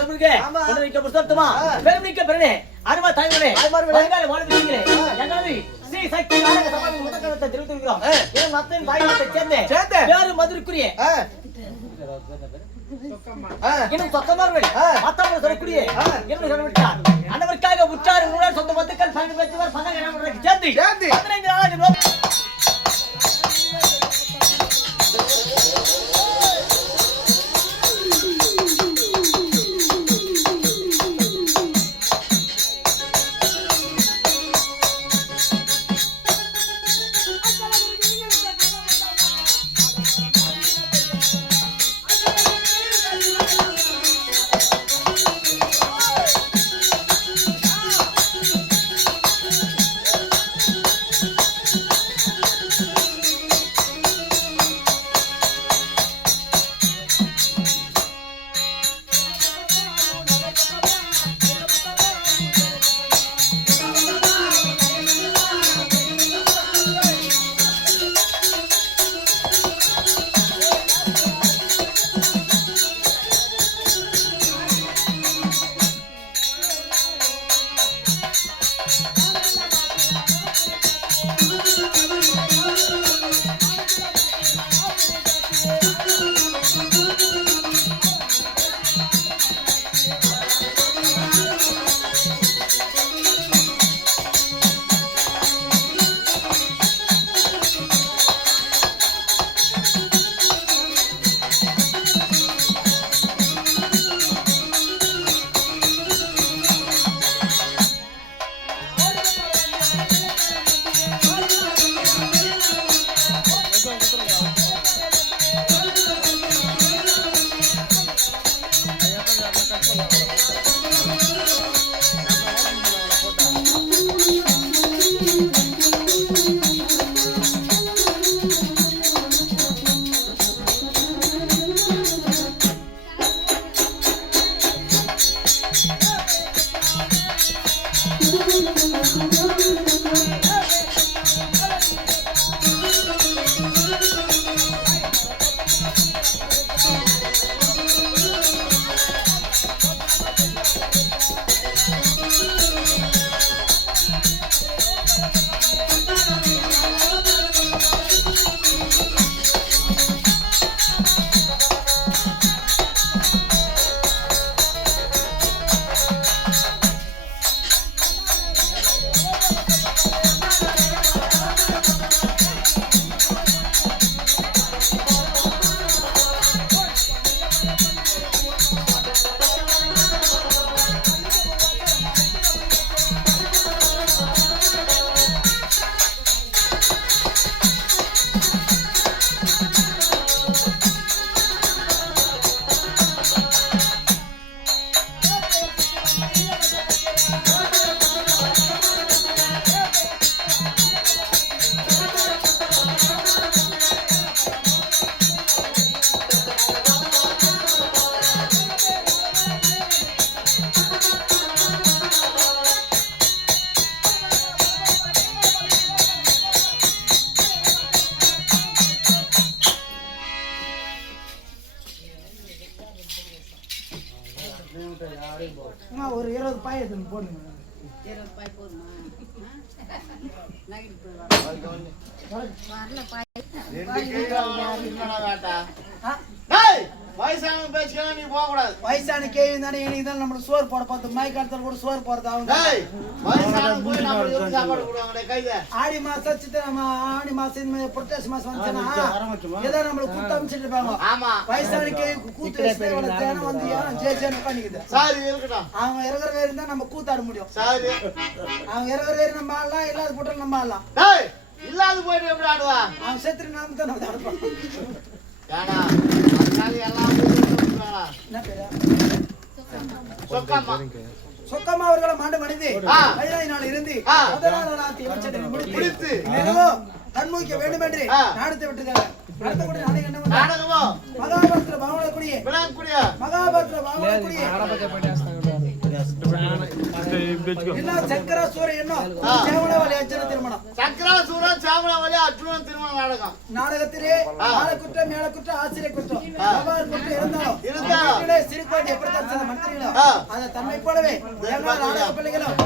சொல்லுங்க ஒன்றிக்க புருஷோத்தமா பெருமிக்க பெருனே அருமா தாய்மனே வருங்கால வாழ்விக்கிறே எங்களது ஸ்ரீ சக்தி நாடக சபாவின் முதற்கணத்தை தெரிவித்திருக்கிறோம் என் மத்தன் தாய்மத்தை சேர்ந்த வேறு மதுரைக்குரிய இன்னும் சொக்கமார்கள் மத்தவர்கள் சொல்லக்கூடிய என்ன சொல்லிவிட்டார் அனைவருக்காக உற்றார் உணர் சொந்த மத்துக்கள் பயணம் பெற்றவர் பதங்க சேர்ந்து 15 நாளாக ஒரு 20 பாய் எடுத்து போடுங்க. 20 பாய் போடுமா? நைட் போய் வரல பாய். ரெண்டு கேக்குறா என்னடா வேட்டா? டேய் வயசான பேசிக்கலாம் நீ போக கூடாது. வயசான கேவி தானே இன்னைக்கு தான் நம்ம சோறு போட பார்த்து மை காலத்துல கூட சோறு போறது அவங்க. டேய் வயசான போய் நம்ம எப்படி சாப்பாடு போடுவாங்கடா கையில. ஆடி மாசம் சித்திரை ஆடி மாசம் புரட்டாசி மாசம் வந்துச்சுனா ஏதோ நம்மள கூத்து அமிச்சிட்டு இருப்பாங்க. ஆமா வயசான கேவி கூத்து வச்சவன தேன வந்து யாரும் ஜேஜேன்னு பண்ணிக்குது. சாரி இருக்கடா. அவங்க இறங்கற வேற இருந்தா நம்ம கூத்தாட முடியும். சாரி. அவங்க இறங்கற வேற நம்ம ஆளலாம் இல்லாத போட்டு நம்ம ஆளலாம். டேய் இல்லாத போயிட்டு எப்படி ஆடுவா? அவங்க செத்துற நாம தான் நம்ம ஆடுறோம். யாடா அதனால எல்லாம் போடுறாங்களா? என்ன பேரு? சொக்கம்மா. சொக்கம்மா அவர்கள மாண்ட மனிதே 15 நாள் இருந்து 16 நாள் இவச்சதை முடித்து என்னவோ கண்மூக்க வேண்டும் என்று நாடத்தை விட்டுட்டாங்க. அடுத்த கூட நாடகம் என்ன நாடகமோ மகாபாரதத்துல பாவனக்குடியே விளங்குடிய மகாபாரதத்துல பாவனக்குடியே என்ன சக்கர சூரிய என்ன சேவலவலி அர்ஜுன திருமணம் சக்கராசூரன் சாமலாவலி அர்ஜுனன் திருமண நாடகம் நாடகத்திலே ஆளக்குற்றம் மேலக்குற்றம் ஆசிரியர் குற்றம் சவால் குற்றம் இருந்தாலும் சிறுபான்மை எப்படித்தான் சில மந்திரிகளோ அதை தன்மை போலவே எல்லா நாடக பிள்ளைகளும்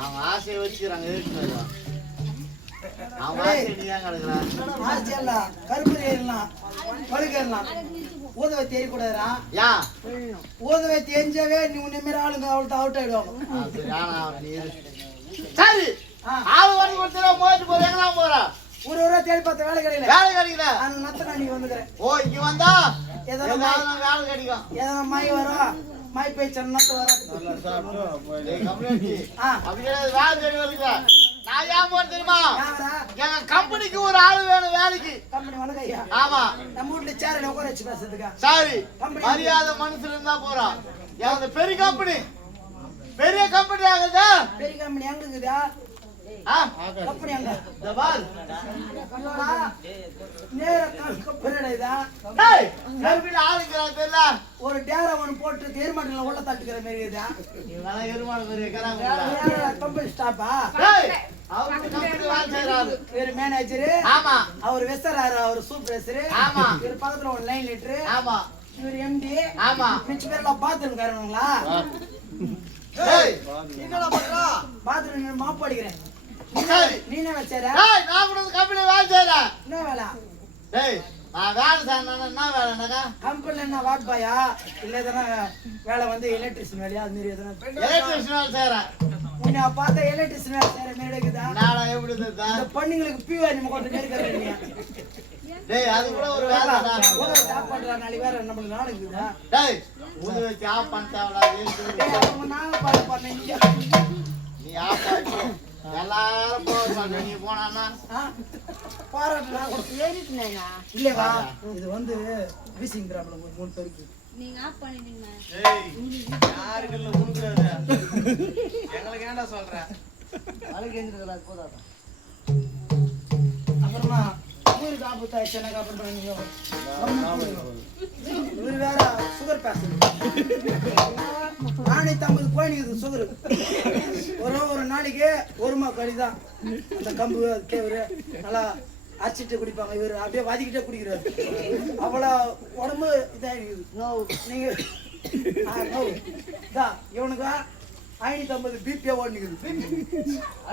அவன் ஆசையை வச்சுக்கிறாங்க அவன் ஆசை நீதான் கிடக்குறான் கருப்பு ஏறலாம் பழுகலாம் ஊதவை தெரியக்கூடாதுரா ஊதவை தெரிஞ்சவே நீ உன்ன மாரி ஆளுங்க அவள்கிட்ட அவுட் ஆயிடுவாங்க சரி ஆளு வந்து கொடுத்துட போயிட்டு போற எங்க போறா ஒரு ஒரு தேடி பார்த்த வேலை கிடைக்கல அந்த நத்தனா நீ வந்துக்கிறேன் ஓ இங்க வந்தா ஏதாவது வேலை கிடைக்கும் ஏதாவது மாய் வரும் மாய் போய் சன்னத்து வராது அப்படியே வேலை தேடி வருகிறா நான் ஏன் போறேன் தெரியுமா எங்க கம்பெனிக்கு ஒரு ஆளு வேணும் வேலைக்கு கம்பெனி வணக்கம் ஐயா ஆமா நம்ம வீட்டுல சேரில் உட்கார வச்சு பேசுறதுக்கா சரி மரியாதை மனசுல இருந்தா போறோம் எங்க பெரிய கம்பெனி ஆகுதா பெரிய கம்பெனி எங்க இருக்குதா கம்பெனி அங்க இந்த பார் நேரா கம்பெனிடா டேய் கம்பெனி ஆளுங்கறா தெரியல ஒரு டேரா ஒன்னு போட்டு தேர்மாடல உள்ள தட்டுக்கிற மாதிரி இருக்குதா இவங்க எருமாடு மாதிரி இருக்கறாங்க கம்பெனி ஸ்டாப்பா டேய் அவங்க கம்பெனி வேலை செய்றாரு வேற மேனேஜர் ஆமா அவர் வெஸ்டராரு அவர் சூப்பர்வைசர் ஆமா இவர் பக்கத்துல ஒரு லைன் லீடர் ஆமா இவர் எம்டி ஆமா மிச்ச பேர்லாம் பாத்ரூம் காரணங்களா டேய் என்னடா பண்றா பாத்ரூம் மாப் அடிக்கிறேன் சரி நீ என்ன வச்சற டேய் நான் கூட கம்பெனி வேலை செய்றேன் என்ன வேலை டேய் நான் வேலை செய்றேன்னா என்ன வேலைடா கம்பெனில என்ன வாட் பாயா இல்ல எதனா வேலை வந்து எலக்ட்ரிஷியன் வேலையா அது மாதிரி எதனா எலக்ட்ரிஷியன் வேலை செய்றேன் உன்னை பார்த்தா எலக்ட்ரிஷியன் வேலை செய்யற மாதிரி இருக்குதா நானா எப்படி இருந்தா இந்த பொண்ணுங்களுக்கு பியூஆர் நம்ம கொஞ்சம் நேர்க்கறீங்க டேய் அது கூட ஒரு வேலைடா ஒரு ஸ்டாப் பண்ற நாளைக்கு வேற நம்மளுக்கு நாள் இருக்குதா டேய் உது வச்சு ஆஃப் பண்ணிட்டாவடா அவங்க நாங்க பாரு பண்ணீங்க நீ ஆஃப் பண்ணு எல்லாரும் போறாங்க நீ போனானா பாராட்டலாம் ஏறிட்டுனேங்க இல்லவா இது வந்து விசிங் ப்ராப்ளம் ஒரு 3 பேருக்கு நீங்க ஆஃப் பண்ணிட்டீங்க டேய் யாருக்கு இல்ல குடுக்குறாரு எங்களுக்கு ஏன்டா சொல்ற அழகு எந்திரதா போதாதா அப்புறமா ஊருக்கு ஆபத்து ஆயிடுச்சு எனக்கு அப்புறம் பண்ணீங்க இவர் வேற சுகர் பேஷண்ட் 450 கோயிலுக்கு சுகர் ஒரு நாளைக்கு ஒரு கறி தான் அந்த கம்பு கேவரு நல்லா அரைச்சிட்டு குடிப்பாங்க இவர் அப்படியே வதக்கிட்டே குடிக்கிறாரு அவ்வளோ உடம்பு இதாகிடுது நீங்க இவனுக்கா 550 பிபிஏ ஓடிக்குது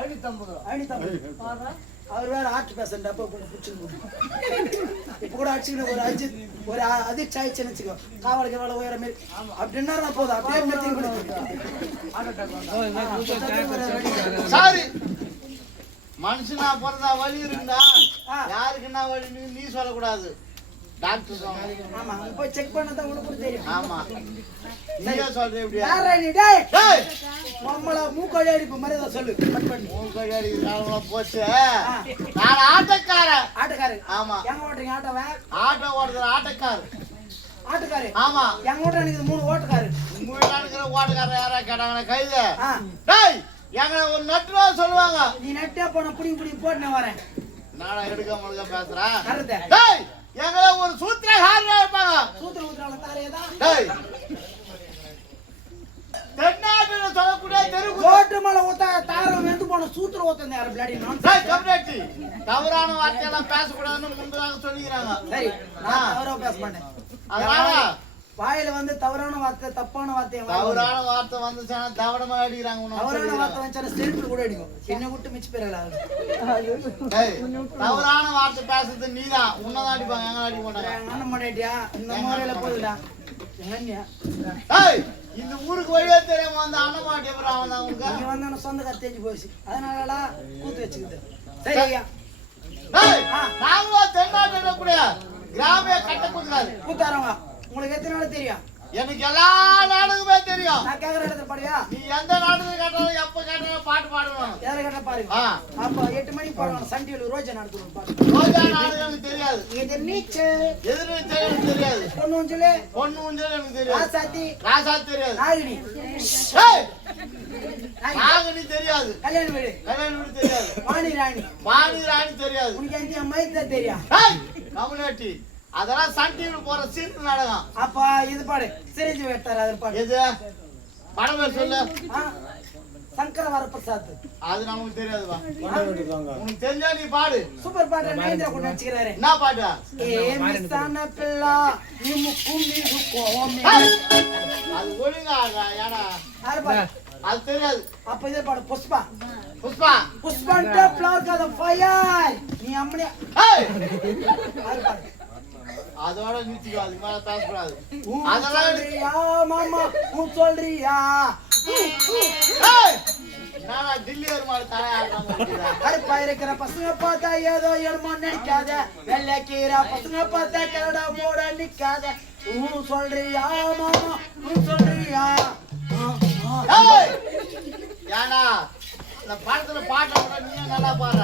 550 அவர் வேற ஹார்ட் பேஷண்ட் அப்போ பிடிச்சிருக்கு இப்போ கூட அடிச்சுக்கணும் ஒரு அதிர்ச்சி ஆயிடுச்சுன்னு வச்சுக்கோ காவலுக்கு வேலை உயர மாரி அப்படின்னா போதும் அப்படியே சாரி மனுஷனா பிறந்தா வலி இருக்குடா யாருக்குன்னா வலி நீ சொல்லக்கூடாது டாக்டர் சொல்றாங்க ஆமா போய் செக் பண்ணதான் உங்களுக்கு தெரியும் ஆமா நீங்க சொல்றீங்க இப்படி யாரா நீ டேய் டேய் நம்மள மூக்க மூக்கோழி அடிப்பு மாதிரி தான் சொல்லு கட் பண்ணி மூக்கடி அடிக்கிறாங்களா போச்சு நான் ஆட்டக்காரன் ஆட்டக்காரு ஆமா எங்க ஓட்டுறீங்க ஆட்டோவை ஆட்டோ ஓடுற ஆட்டக்காரன் ஆட்டக்காரு ஆமா எங்க ஓட்டுற எனக்கு 3 ஓட்டுக்காரு உங்க வீட்டுல இருக்கிற ஓட்டக்காரன் யாரா கேட்டாங்கன்னா கைது டேய் எங்களை ஒரு நட்டுவா சொல்லுவாங்க நீ நட்டே போன புடி போட்டு நான் வரேன் நானா எடுக்க முழுக்க பேசுறேன் கரெக்ட் டேய் எங்களை ஒரு சூத்திரக்காரனா இருப்பாங்க சூத்திர ஊத்துறாங்க தாரேதா டேய் தென்னாட்டுல சொல்லக்கூடிய தெருக்கு ஓட்டு மேல ஊத்த தாரம் வந்து போன சூத்திர ஊத்தங்க யார பிளாடி நான் டேய் கம்ப்ளீட் தவறான வார்த்தையெல்லாம் பேசக்கூடாதுன்னு முன்னதாக சொல்லிக்கிறாங்க சரி நான் தவறா பேச மாட்டேன் அதனால வாயில வந்து தவறான வார்த்தை தப்பான வார்த்தை தவறான வார்த்தை வந்துச்சுன்னா தவடமா அடிக்கிறாங்க தவறான வார்த்தை வந்துச்சா செருப்பு கூட அடிக்கும் என்ன விட்டு மிச்ச பேரல டேய் தவறான வார்த்தை பேசுறது நீதான் உன்னதான் அடிப்பாங்க எங்க அடிக்க மாட்டாங்க அண்ணன் மாட்டேட்டியா இந்த முறையில போதுடா எங்கன்யா டேய் இந்த ஊருக்கு வழியே தெரியாம அந்த அண்ணன் மாட்டி அப்புறம் அவன் தான் உங்களுக்கு இங்க வந்தான சொந்த கதை தெரிஞ்சு போச்சு அதனால கூத்து வச்சுக்குது சரி ஐயா டேய் நாங்களும் தென்னாட்டுல கூட கிராமிய கட்ட கூத்துறாரு கூத்தாரவங்க உங்களுக்கு எத்தனை நாள் தெரியும் எனக்கு எல்லா நாடுக்குமே தெரியும் நான் கேக்குற இடத்துல பாடியா நீ எந்த நாட்டுக்கு கேட்டாலும் எப்ப கேட்டாலும் பாட்டு பாடுவேன் யார கேட்ட பாருங்க அப்ப 8 மணிக்கு போறோம் சன் டிவில ரோஜா நடத்துறோம் பாருங்க ரோஜா நாடு எனக்கு தெரியாது இது நீச்சல் எதிரி எனக்கு தெரியாது பொண்ணு ஊஞ்சலே பொண்ணு ஊஞ்சல் எனக்கு தெரியாது ராசாத்தி ராசா தெரியாது நாகினி ஏய் நாகனி தெரியாது கல்யாண வீடு கல்யாண வீடு தெரியாது வாணி ராணி வாணி ராணி தெரியாது உனக்கு எந்த அம்மாயிக்கு தான் தெரியும் ஏய் கம்யூனிட்டி அதெல்லாம் சன் டிவில போற சீட்டு நாடகம் அப்ப இது பாடு சிரிஞ்சு வெட்டாரு அது பாடு எது படம் பேர் சொல்லு சங்கர வரப்பிரசாத் அது நமக்கு தெரியாதுப்பா உனக்கு தெரிஞ்சா நீ பாடு சூப்பர் பாட்டு மகேந்திர கூட நடிச்சுக்கிறாரு என்ன பாட்டு ஏ மிஸ்ஸான பிள்ளா நீ முக்கும் நீ கோமே அது ஒழுங்கா ஏடா யாரு பாடு அது தெரியாது அப்ப இதே பாடு புஷ்பா புஷ்பா புஷ்பன்ட்ட ஃப்ளவர் காத ஃபயர் நீ அம்மனே ஏய் யாரு பாடு அதோட நிறுத்திக்கோ அதுக்கு மேல பேசக்கூடாது அதெல்லாம் சொல்றியா மாமா நீ சொல்றியா ஏய் நானா டில்லி வருமாறு தலையாடுறாங்க கருப்பா இருக்கிற பசங்க பார்த்தா ஏதோ எடுமோ நினைக்காத வெள்ளை கீரை பசங்க பார்த்தா கரடா மூட நிக்காத சொல்றியா மாமா நீ சொல்றியா ஏய் ஏடா இந்த படத்துல பாட்டை கூட நீ நல்லா பாடுற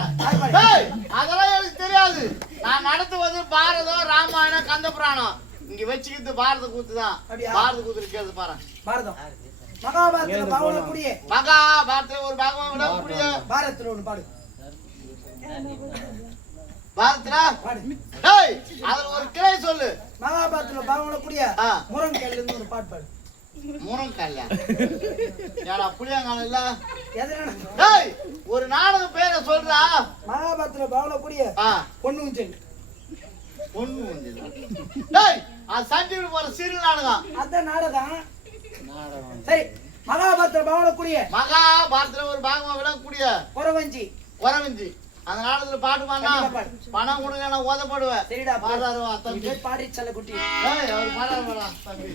ஏய் அதெல்லாம் எனக்கு தெரியாது நான் நடத்துவது பாரதம் ராமாயணம் கந்தபுராணம் இங்க வச்சுக்கிட்டு பாரத கூத்து தான் பாரத கூத்து இருக்கிறது பாரு பாரதம் மகாபாரதத்துல பாவன குடியே மகாபாரதத்துல ஒரு பாகம் விட கூடிய பாரதத்துல ஒண்ணு பாடு பாரதத்துல பாடு ஏய் அதுல ஒரு கிளை சொல்லு மகாபாரதத்துல பாவன குடியே முருங்கல்லுன்னு ஒரு பாட்டு பாடு முருங்கல்ல ஏடா புளியங்கால இல்ல எதனால ஏய் ஒரு நாடக பேரை சொல்றா மகாபாரதத்துல பாவன குடியே பொண்ணு ஊஞ்சல் பொண்ணு ஊஞ்சல் ஏய் அது சண்டிவில போற சீரியல் நாடகம் அத நாடகம் சரி மகாபாரதத்துல பாவன குடியே மகாபாரதத்துல ஒரு பாகமா விடக்கூடிய குறவஞ்சி குறவஞ்சி அந்த நாடகத்துல பாட்டு பாடினா பணம் கொடுங்க நான் ஓதப்படுவேன் சரிடா பாடுறாருவா தம்பி பாடி செல்ல குட்டி ஏய் அவர் பாடுறாருடா தம்பி